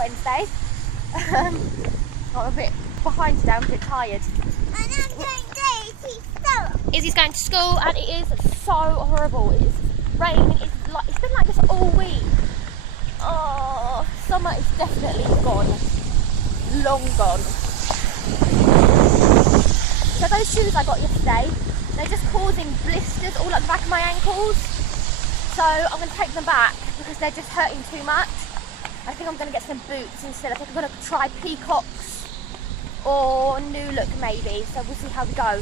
Wednesday. I'm a bit behind today, I'm a bit tired. And I'm going to school. Izzy's going to school and it is so horrible. It is raining, it's been like this all week. Oh, summer is definitely gone. Long gone. So those shoes I got yesterday, they're just causing blisters all at the back of my ankles. So I'm going to take them back because they're just hurting too much. I think I'm going to get some boots instead. I think I'm going to try Peacocks or New Look maybe. So we'll see how we go.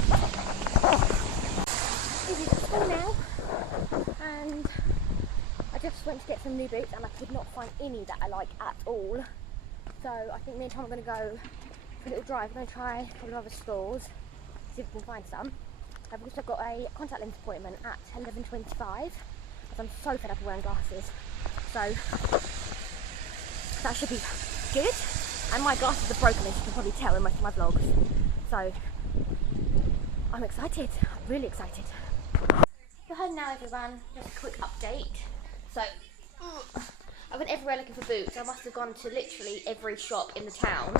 Izzy's at school now. And I just went to get some new boots and I could not find any that I like at all. So I think me and Tom are going to go for a little drive. We're going to try a couple of other stores, see if we can find some. I've also got a contact lens appointment at 11:25 because I'm so fed up of wearing glasses. So that should be good. And my glasses are broken, as you can probably tell in most of my vlogs. So I'm excited, I'm really excited. We're home now everyone, just a quick update. So I went everywhere looking for boots. I must have gone to literally every shop in the town.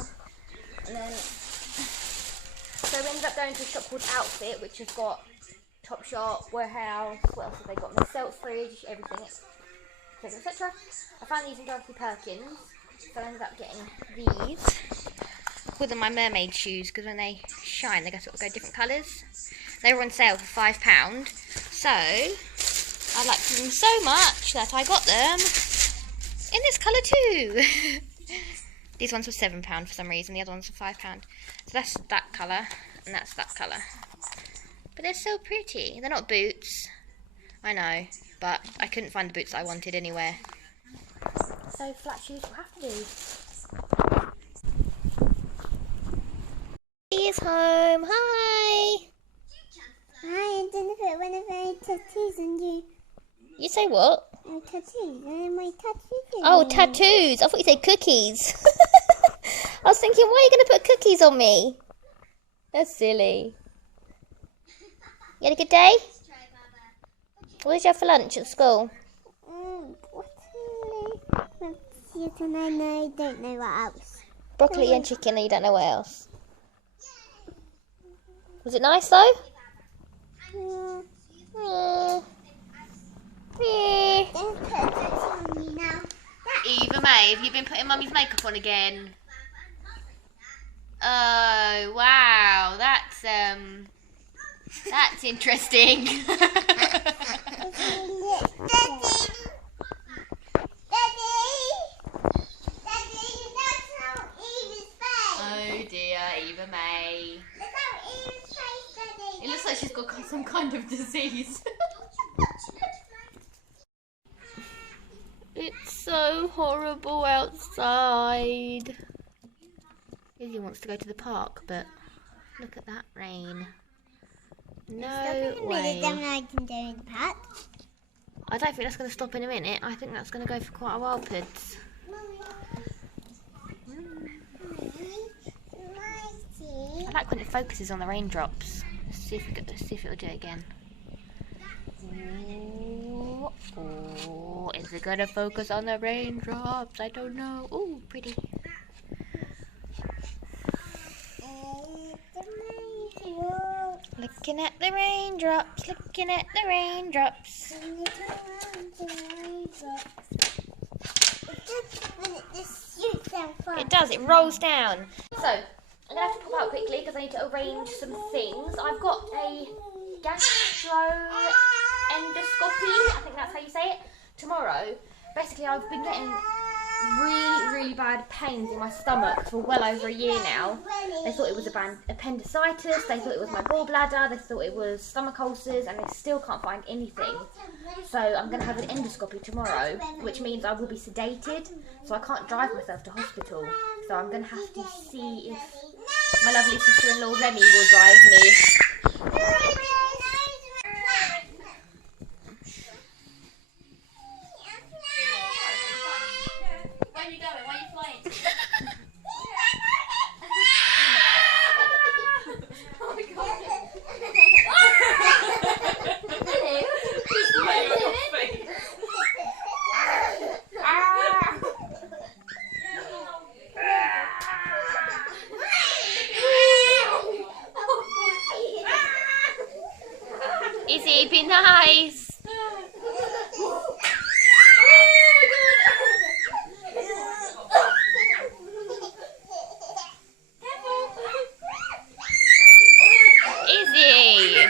And then, so we ended up going to a shop called Outfit, which has got Topshop, Warehouse, what else have they got? Selfridge, everything, etc, etc. I found these in Dorothy Perkins, so I ended up getting these. I call them my mermaid shoes because when they shine, they sort of go different colours. They were on sale for £5, so I liked them so much that I got them in this colour too. These ones were £7 for some reason, the other ones were £5. So that's that colour, and that's that colour. But they're so pretty. They're not boots, I know, but I couldn't find the boots that I wanted anywhere. So flat shoes will have to do. He's home, hi! Hi, I'm going to put one of my tattoos on you. You say what? Tattoos, my tattoos. Oh, tattoos. I thought you said cookies. I was thinking, why are you going to put cookies on me? That's silly. You had a good day? What did you have for lunch at school? And I don't know what else. Broccoli and chicken, and you don't know what else. Was it nice though? Don't put a tattoo on me now. Eva May, have you been putting Mummy's makeup on again? Oh wow, that's interesting. Oh dear, Eva May. Look how Eva's face, Daddy. It looks like she's got some kind of disease. It's so horrible outside. Izzy wants to go to the park, but look at that rain. No way. I can do in the park. I don't think that's going to stop in a minute. I think that's going to go for quite a while, Puds. I like when it focuses on the raindrops. Let's see if it'll do it again. Oh, is it gonna focus on the raindrops? I don't know. Oh, pretty. Looking at the raindrops, looking at the raindrops. It does, it rolls down. So, I'm going to have to pop out quickly because I need to arrange some things. I've got a gastro endoscopy, I think that's how you say it, tomorrow. Basically, I've been getting really bad pains in my stomach for well over a year now. They thought it was appendicitis, they thought it was my gallbladder, they thought it was stomach ulcers, and they still can't find anything. So I'm going to have an endoscopy tomorrow, which means I will be sedated, so I can't drive myself to hospital. So I'm going to have to see if my lovely sister-in-law Remy will drive me. Where are you going? Where are you flying? Oh my god. Nice. Izzy.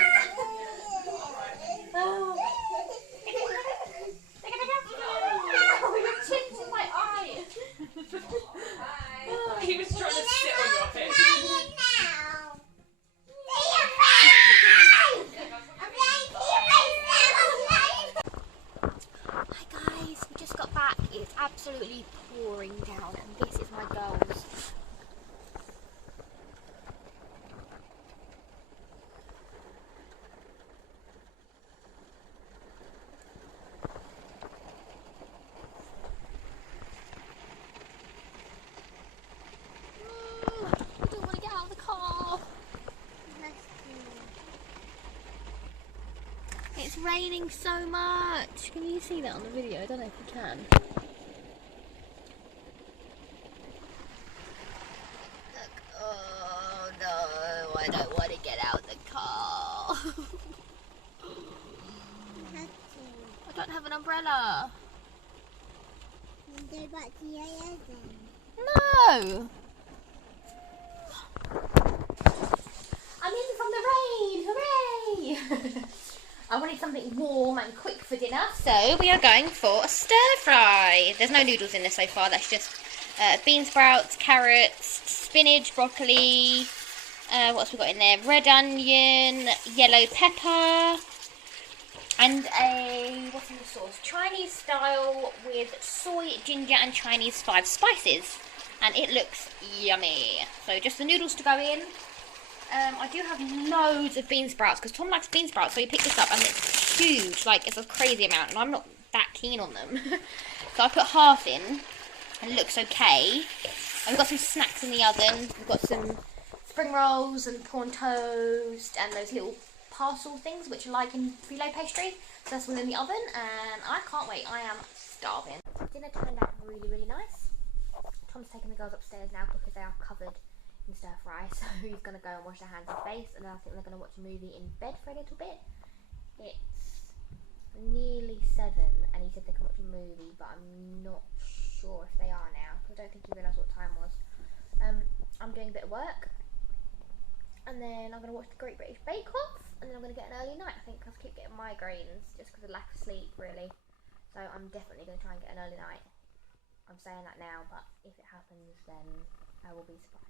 Your chin's in my eye. He was trying to sit on your head. Hi guys, we just got back. It's absolutely pouring down and this is my girls. I don't want to get out of the car. It's raining so much. Can you see that on the video? I don't know if you can. Look. Oh no, I don't want to get out the car. I don't have an umbrella. No. I'm in from the rain. Hooray! I wanted something warm and quick for dinner, so we are going for a stir fry. There's no noodles in this so far, that's just bean sprouts, carrots, spinach, broccoli, what else we got in there? Red onion, yellow pepper, and what's in the sauce? Chinese style with soy, ginger and Chinese 5 spices. And it looks yummy. So just the noodles to go in. I do have loads of bean sprouts because Tom likes bean sprouts, so he picked this up and it's huge, like it's a crazy amount, and I'm not that keen on them. So I put half in and it looks okay. And we've got some snacks in the oven. We've got some spring rolls and prawn toast and those little parcel things which are like in filo pastry. So that's all in the oven and I can't wait. I am starving. Dinner turned out really, really nice. Tom's taking the girls upstairs now because they are covered in stir fry, so he's going to go and wash their hands and face, and then I think they're going to watch a movie in bed for a little bit. It's nearly 7 and he said they can watch a movie, but I'm not sure if they are now because I don't think he realised what time was. I'm doing a bit of work and then I'm going to watch the Great British Bake Off and then I'm going to get an early night. I think I keep getting migraines just because of lack of sleep really, so I'm definitely going to try and get an early night. I'm saying that now, but if it happens then I will be surprised.